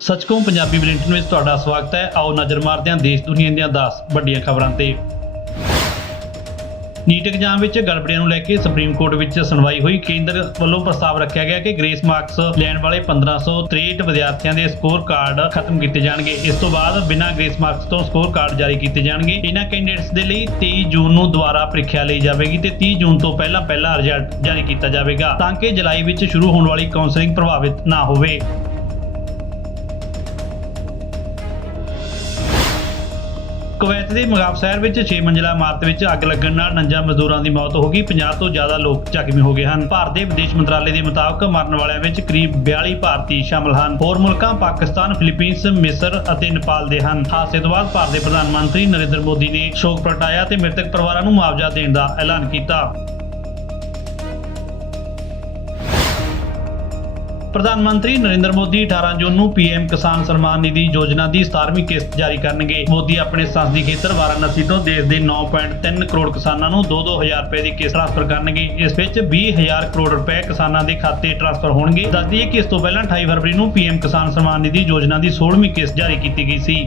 ਸੱਚਕੋ Punjabi bulletin ਵਿੱਚ ਤੁਹਾਡਾ ਸਵਾਗਤ ਹੈ। ਆਓ ਨਜ਼ਰ ਮਾਰਦੇ ਹਾਂ ਦੇਸ਼ ਦੁਨੀਆ ਦੀਆਂ 10 ਵੱਡੀਆਂ ਖਬਰਾਂ ਤੇ। ਨੀਟ ਐਗਜ਼ਾਮ ਵਿੱਚ ਗੜਬੜੀਆਂ ਨੂੰ ਲੈ ਕੇ ਸੁਪਰੀਮ ਕੋਰਟ ਵਿੱਚ ਸੁਣਵਾਈ ਹੋਈ। ਕੇਂਦਰ ਵੱਲੋਂ ਪ੍ਰਸਤਾਵ ਰੱਖਿਆ ਗਿਆ ਕਿ ਗ੍ਰੇਸ ਮਾਰਕਸ ਲੈਣ ਵਾਲੇ 1563 ਵਿਦਿਆਰਥੀਆਂ ਦੇ ਸਕੋਰ ਕਾਰਡ ਖਤਮ ਕੀਤੇ ਜਾਣਗੇ। ਇਸ ਤੋਂ ਬਾਅਦ ਬਿਨਾਂ ਗ੍ਰੇਸ ਮਾਰਕਸ ਤੋਂ ਸਕੋਰ ਕਾਰਡ ਜਾਰੀ ਕੀਤੇ ਜਾਣਗੇ। ਇਹਨਾਂ ਕੈਂਡੀਡੇਟਸ ਦੇ ਲਈ 23 ਜੂਨ ਨੂੰ ਦੁਬਾਰਾ ਪ੍ਰੀਖਿਆ ਲਈ ਜਾਵੇਗੀ ਤੇ 30 ਜੂਨ ਤੋਂ ਪਹਿਲਾਂ ਪਹਿਲਾ ਰਿਜ਼ਲਟ ਜਾਰੀ ਕੀਤਾ ਜਾਵੇਗਾ, ਤਾਂ ਕਿ ਜੁਲਾਈ ਵਿੱਚ ਸ਼ੁਰੂ ਹੋਣ ਵਾਲੀ ਕਾਉਂਸਲਿੰਗ ਪ੍ਰਭਾਵਿਤ ਨਾ ਹੋਵੇ। ਕੁਵੈਤ ਦੇ ਮਗਾਬ ਸ਼ਹਿਰ ਵਿੱਚ 6 ਮੰਜ਼ਿਲਾ ਇਮਾਰਤ ਵਿੱਚ ਅੱਗ ਲੱਗਣ ਨਾਲ 49 ਮਜ਼ਦੂਰਾਂ ਦੀ ਮੌਤ ਹੋ ਗਈ। 50 ਤੋਂ ਜ਼ਿਆਦਾ ਲੋਕ ਜ਼ਖਮੀ ਹੋ ਗਏ ਹਨ। ਭਾਰਤ ਦੇ ਵਿਦੇਸ਼ ਮੰਤਰਾਲੇ ਦੇ ਮੁਤਾਬਕ ਮਰਨ ਵਾਲਿਆਂ ਵਿੱਚ ਕਰੀਬ 42 ਭਾਰਤੀ ਸ਼ਾਮਲ ਹਨ। ਹੋਰ ਮੁਲਕਾਂ ਪਾਕਿਸਤਾਨ, ਫਿਲੀਪੀਨਸ, ਮਿਸਰ ਅਤੇ ਨੇਪਾਲ ਦੇ ਹਨ। ਹਾਦਸੇ ਤੋਂ ਬਾਅਦ ਭਾਰਤ ਦੇ ਪ੍ਰਧਾਨ ਮੰਤਰੀ ਨਰਿੰਦਰ ਮੋਦੀ ਨੇ ਸ਼ੋਕ ਪ੍ਰਗਟਾਇਆ ਤੇ ਮ੍ਰਿਤਕ ਪਰਿਵਾਰਾਂ ਨੂੰ ਮੁਆਵਜ਼ਾ ਦੇਣ ਦਾ ਐਲਾਨ ਕੀਤਾ। ਪ੍ਰਧਾਨ ਮੰਤਰੀ ਨਰਿੰਦਰ ਮੋਦੀ 18 ਜੂਨ ਨੂੰ ਪੀਐਮ ਕਿਸਾਨ ਸਨਮਾਨ ਨਿਧੀ ਯੋਜਨਾ ਦੀ 17ਵੀਂ ਕਿਸ਼ਤ ਜਾਰੀ ਕਰਨਗੇ। ਮੋਦੀ ਆਪਣੇ ਸੰਸਦੀ ਖੇਤਰ ਵਾਰਾਣਸੀ ਤੋਂ ਦੇਸ਼ ਦੇ 9.3 ਕਰੋੜ ਕਿਸਾਨਾਂ ਨੂੰ 2-2000 ਰੁਪਏ ਦੀ ਕਿਸ਼ਤ ਟ੍ਰਾਂਸਫਰ ਕਰਨਗੇ। ਇਸ ਵਿੱਚ 20000 ਕਰੋੜ ਰੁਪਏ ਕਿਸਾਨਾਂ ਦੇ ਖਾਤੇ ਟ੍ਰਾਂਸਫਰ ਹੋਣਗੇ। ਦੱਸ ਦਈਏ ਕਿ ਇਸ ਤੋਂ ਪਹਿਲਾਂ 28 ਫਰਵਰੀ ਨੂੰ ਪੀਐਮ ਕਿਸਾਨ ਸਨਮਾਨ ਨਿਧੀ ਯੋਜਨਾ ਦੀ 16ਵੀਂ ਕਿਸ਼ਤ ਜਾਰੀ ਕੀਤੀ ਗਈ ਸੀ।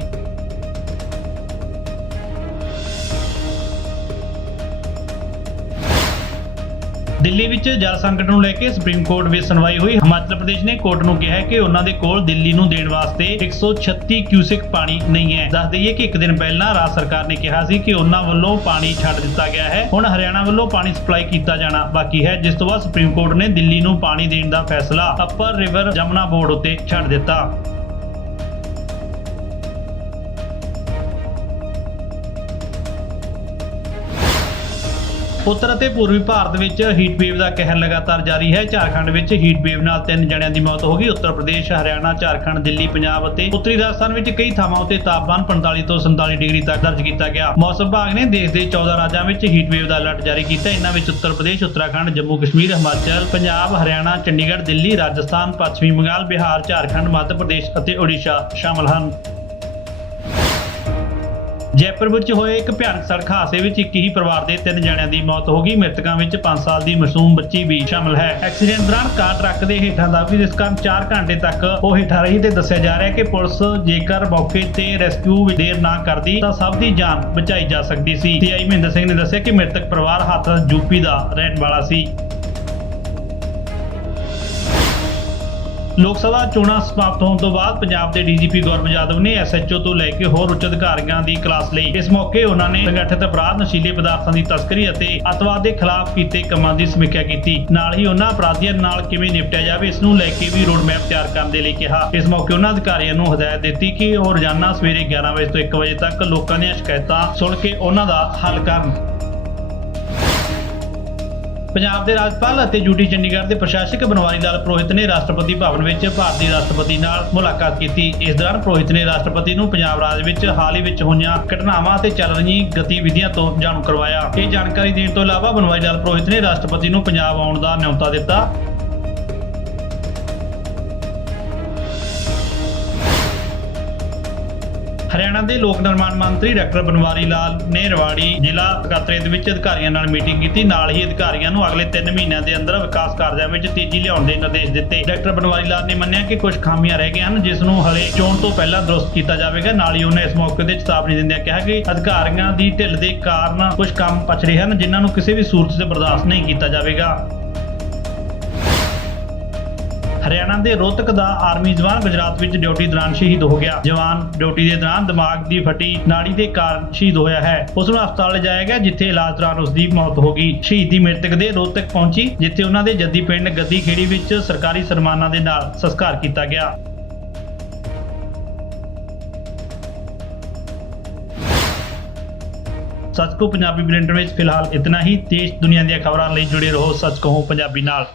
ਦਿੱਲੀ ਵਿੱਚ ਜਲ ਸੰਕਟ ਨੂੰ ਲੈ ਕੇ ਸੁਪਰੀਮ ਕੋਰਟ ਵਿੱਚ ਸੁਣਵਾਈ ਹੋਈ। ਹਿਮਾਚਲ ਪ੍ਰਦੇਸ਼ ਨੇ ਕੋਰਟ ਨੂੰ ਕਿਹਾ ਕਿ ਉਹਨਾਂ ਦੇ ਕੋਲ ਦਿੱਲੀ ਨੂੰ ਦੇਣ ਵਾਸਤੇ 136 ਕਿਊਸਿਕ ਪਾਣੀ ਨਹੀਂ ਹੈ। ਦੱਸ ਦਈਏ ਕਿ ਇੱਕ ਦਿਨ ਪਹਿਲਾਂ ਰਾਜ ਸਰਕਾਰ ਨੇ ਕਿਹਾ ਸੀ ਕਿ ਉਹਨਾਂ ਵੱਲੋਂ ਪਾਣੀ ਛੱਡ ਦਿੱਤਾ ਗਿਆ ਹੈ। ਹੁਣ ਹਰਿਆਣਾ ਵੱਲੋਂ ਪਾਣੀ ਸਪਲਾਈ ਕੀਤਾ ਜਾਣਾ ਬਾਕੀ ਹੈ। ਜਿਸ ਤੋਂ ਬਾਅਦ ਸੁਪਰੀਮ ਕੋਰਟ ਨੇ ਦਿੱਲੀ ਨੂੰ ਪਾਣੀ ਦੇਣ ਦਾ ਫੈਸਲਾ ਅੱਪਰ ਰਿਵਰ ਜਮਨਾ ਬੋਰਡ ਉੱਤੇ ਛੱਡ ਦਿੱਤਾ। ਉੱਤਰ ਅਤੇ ਪੂਰਬੀ ਭਾਰਤ ਵਿੱਚ ਹੀਟ ਵੇਵ ਦਾ ਕਹਿਰ ਲਗਾਤਾਰ ਜਾਰੀ ਹੈ। ਝਾਰਖੰਡ ਵਿੱਚ ਹੀਟ ਵੇਵ ਨਾਲ ਤਿੰਨ ਜਣਿਆਂ ਦੀ ਮੌਤ ਹੋ ਗਈ। ਉੱਤਰ ਪ੍ਰਦੇਸ਼, ਹਰਿਆਣਾ, ਝਾਰਖੰਡ, ਦਿੱਲੀ, ਪੰਜਾਬ ਅਤੇ ਉੱਤਰੀ ਰਾਜਸਥਾਨ ਵਿੱਚ ਕਈ ਥਾਵਾਂ ਉੱਤੇ ਤਾਪਮਾਨ 45 ਤੋਂ 47 ਡਿਗਰੀ ਤੱਕ ਦਰਜ ਕੀਤਾ ਗਿਆ। ਮੌਸਮ ਵਿਭਾਗ ਨੇ ਦੇਸ਼ ਦੇ 14 ਰਾਜਾਂ ਵਿੱਚ ਹੀਟ ਵੇਵ ਦਾ ਅਲਰਟ ਜਾਰੀ ਕੀਤਾ। ਇਹਨਾਂ ਵਿੱਚ ਉੱਤਰ ਪ੍ਰਦੇਸ਼, ਉੱਤਰਾਖੰਡ, ਜੰਮੂ ਕਸ਼ਮੀਰ, ਹਿਮਾਚਲ, ਪੰਜਾਬ, ਹਰਿਆਣਾ, ਚੰਡੀਗੜ੍ਹ, ਦਿੱਲੀ, ਰਾਜਸਥਾਨ, ਪੱਛਮੀ ਬੰਗਾਲ, ਬਿਹਾਰ, ਝਾਰਖੰਡ, ਮੱਧ ਪ੍ਰਦੇਸ਼ ਅਤੇ ਓਡੀਸ਼ਾ ਸ਼ਾਮਲ ਹਨ। ਜੈਪੁਰ ਵਿੱਚ ਹੋਏ ਇੱਕ ਭਿਆਨਕ ਸੜਕ ਹਾਦਸੇ ਵਿੱਚ ਇੱਕ ਹੀ ਪਰਿਵਾਰ ਦੇ ਤਿੰਨ ਜਣਿਆਂ ਦੀ ਮੌਤ ਹੋ ਗਈ। ਮ੍ਰਿਤਕਾਂ ਵਿੱਚ 5 ਸਾਲ ਦੀ ਮਾਸੂਮ ਬੱਚੀ ਵੀ ਸ਼ਾਮਲ ਹੈ। ਐਕਸੀਡੈਂਟ ਦੌਰਾਨ ਕਾਰ ਟਰੱਕ ਦੇ ਹੇਠਾਂ ਦਬੀ ਜਿਸ ਕਾਰਨ 4 ਘੰਟੇ ਤੱਕ ਉਹ ਹੇਠਾਂ ਰਹੀ ਤੇ ਦੱਸਿਆ ਜਾ ਰਿਹਾ ਕਿ ਪੁਲਿਸ ਜੇਕਰ ਮੌਕੇ ਤੇ ਰੈਸਕਿਊ ਵਿੱਚ ਦੇਰ ਨਾ ਕਰਦੀ ਤਾਂ ਸਭ ਦੀ ਜਾਨ ਬਚਾਈ ਜਾ ਸਕਦੀ ਸੀ। ਸੀਆਈ ਮਹਿੰਦਰ ਸਿੰਘ ਨੇ ਦੱਸਿਆ ਕਿ ਮ੍ਰਿਤਕ ਪਰਿਵਾਰ ਹਾਥਰਸ ਯੂਪੀ ਦਾ ਰਹਿਣ ਵਾਲਾ ਸੀ। ਲੋਕ ਸਭਾ ਚੋਣਾਂ ਸਮਾਪਤ ਹੋਣ ਤੋਂ ਬਾਅਦ ਪੰਜਾਬ ਦੇ ਡੀਜੀਪੀ ਗੌਰਵ ਯਾਦਵ ਨੇ ਐਸਐਚਓ ਤੋਂ ਲੈ ਕੇ ਹੋਰ ਉੱਚ ਅਧਿਕਾਰੀਆਂ ਦੀ ਕਲਾਸ ਲਈ। ਇਸ ਮੌਕੇ ਉਹਨਾਂ ਨੇ ਸੰਗਠਿਤ ਅਪਰਾਧ ਨਸ਼ੀਲੇ ਪਦਾਰਥਾਂ ਦੀ ਤਸਕਰੀ ਅਤੇ ਅਤਵਾਦ ਦੇ ਖਿਲਾਫ ਕੀਤੇ ਕੰਮਾਂ ਦੀ ਸਮੀਖਿਆ ਕੀਤੀ। ਨਾਲ ਹੀ ਉਹਨਾਂ ਅਪਰਾਧੀਆਂ ਨਾਲ ਕਿਵੇਂ ਨਿਪਟਿਆ ਜਾਵੇ, ਇਸ ਨੂੰ ਲੈ ਕੇ ਵੀ ਰੋਡ ਮੈਪ ਤਿਆਰ ਕਰਨ ਦੇ ਲਈ ਕਿਹਾ। ਇਸ ਮੌਕੇ ਉਹਨਾਂ ਅਧਿਕਾਰੀਆਂ ਨੂੰ ਹਦਾਇਤ ਦਿੱਤੀ ਕਿ ਉਹ ਰੋਜ਼ਾਨਾ ਸਵੇਰੇ 11 ਵਜੇ ਤੋਂ 1 ਵਜੇ ਤੱਕ ਲੋਕਾਂ ਦੀਆਂ ਸ਼ਿਕਾਇਤਾਂ ਸੁਣ ਕੇ ਉਹਨਾਂ ਦਾ ਹੱਲ ਕਰਨ। ਪੰਜਾਬ ਦੇ ਰਾਜਪਾਲ ਅਤੇ ਯੂਟੀ ਚੰਡੀਗੜ੍ਹ ਦੇ ਪ੍ਰਸ਼ਾਸਕ ਬਨਵਾਰੀ ਲਾਲ ਪ੍ਰੋਹਿਤ ਨੇ ਰਾਸ਼ਟਰਪਤੀ ਭਵਨ ਵਿੱਚ ਭਾਰਤੀ ਰਾਸ਼ਟਰਪਤੀ ਨਾਲ ਮੁਲਾਕਾਤ ਕੀਤੀ। ਇਸ ਦੌਰਾਨ ਪ੍ਰੋਹਿਤ ਨੇ ਰਾਸ਼ਟਰਪਤੀ ਨੂੰ ਪੰਜਾਬ ਰਾਜ ਵਿੱਚ ਹਾਲ ਹੀ ਵਿੱਚ ਹੋਈਆਂ ਘਟਨਾਵਾਂ ਅਤੇ ਚੱਲ ਰਹੀਆਂ ਗਤੀਵਿਧੀਆਂ ਤੋਂ ਜਾਣੂ ਕਰਵਾਇਆ। ਇਹ ਜਾਣਕਾਰੀ ਦੇਣ ਤੋਂ ਇਲਾਵਾ ਬਨਵਾਰੀ ਲਾਲ ਪ੍ਰੋਹਿਤ ਨੇ ਰਾਸ਼ਟਰਪਤੀ ਨੂੰ ਪੰਜਾਬ ਆਉਣ ਦਾ ਨਿਯੋਤਾ ਦਿੱਤਾ। ਹਰਿਆਣਾ ਦੇ ਲੋਕ ਨਿਰਮਾਣ ਮੰਤਰੀ ਡਾਕਟਰ ਬਨਵਾਰੀ ਲਾਲ ਨੇ ਰਵਾੜੀ ਜ਼ਿਲ੍ਹਾ ਸਕੱਤਰੇਤ ਵਿੱਚ ਅਧਿਕਾਰੀਆਂ ਨਾਲ ਮੀਟਿੰਗ ਕੀਤੀ। ਨਾਲ ਹੀ ਅਧਿਕਾਰੀਆਂ ਨੂੰ ਅਗਲੇ 3 ਮਹੀਨਿਆਂ ਦੇ ਅੰਦਰ ਵਿਕਾਸ ਕਾਰਜਾਂ ਵਿੱਚ ਤੇਜ਼ੀ ਲਿਆਉਣ ਦੇ ਨਿਰਦੇਸ਼ ਦਿੱਤੇ। ਡਾਕਟਰ ਬਨਵਾਰੀ ਲਾਲ ਨੇ ਮੰਨਿਆ ਕਿ ਕੁਝ ਖਾਮੀਆਂ ਰਹਿ ਗਈਆਂ ਹਨ, ਜਿਸ ਨੂੰ ਹਲੇ ਚੋਣ ਤੋਂ ਪਹਿਲਾਂ ਦਰੁਸਤ ਕੀਤਾ ਜਾਵੇਗਾ। ਨਾਲ ਹੀ ਉਹਨੇ ਇਸ ਮੌਕੇ ਤੇ ਚੇਤਾਵਨੀ ਦਿੰਦਿਆਂ ਕਿਹਾ ਕਿ ਅਧਿਕਾਰੀਆਂ ਦੀ ਢਿੱਲ ਦੇ ਕਾਰਨ ਕੁਝ ਕੰਮ ਪਛੜੇ ਹਨ, ਜਿਨ੍ਹਾਂ ਨੂੰ ਕਿਸੇ ਵੀ ਸੂਰਤ 'ਤੇ ਬਰਦਾਸ਼ਤ ਨਹੀਂ ਕੀਤਾ ਜਾਵੇਗਾ। ਹਰਿਆਣਾ ਦੇ ਰੋਹਤਕ ਦਾ ਆਰਮੀ ਜਵਾਨ ਗੁਜਰਾਤ ਵਿੱਚ ਡਿਊਟੀ ਦੌਰਾਨ ਸ਼ਹੀਦ ਹੋ ਗਿਆ। ਜਵਾਨ ਡਿਊਟੀ ਦੇ ਦੌਰਾਨ ਦਿਮਾਗ ਦੀ ਫਟੀ ਨਾੜੀ ਦੇ ਕਾਰਨ ਸ਼ਹੀਦ ਹੋਇਆ ਹੈ। ਉਸ ਨੂੰ ਹਸਪਤਾਲ ਲਿਜਾਇਆ ਗਿਆ, ਜਿੱਥੇ ਇਲਾਜ ਦੌਰਾਨ ਉਸ ਦੀ ਮੌਤ ਹੋ ਗਈ। ਸ਼ਹੀਦੀ ਮ੍ਰਿਤਕ ਦੇ ਰੋਹਤਕ ਪਹੁੰਚੀ, ਜਿੱਥੇ ਉਹਨਾਂ ਦੇ ਜੱਦੀ ਪਿੰਡ ਗੱਦੀ ਖੇੜੀ ਵਿੱਚ ਸਰਕਾਰੀ ਸਨਮਾਨਾਂ ਦੇ ਨਾਲ ਸੰਸਕਾਰ ਕੀਤਾ ਗਿਆ। ਸੱਚ ਕੋ ਪੰਜਾਬੀ ਬੁਲੇਟਿਨ ਵਿੱਚ ਫਿਲਹਾਲ ਇਤਨਾ ਹੀ। ਦੇਸ਼ ਦੁਨੀਆ ਦੀਆਂ ਖਬਰਾਂ ਲਈ ਜੁੜੇ ਰਹੋ ਸੱਚ ਕਹੋ ਪੰਜਾਬੀ ਨਾਲ।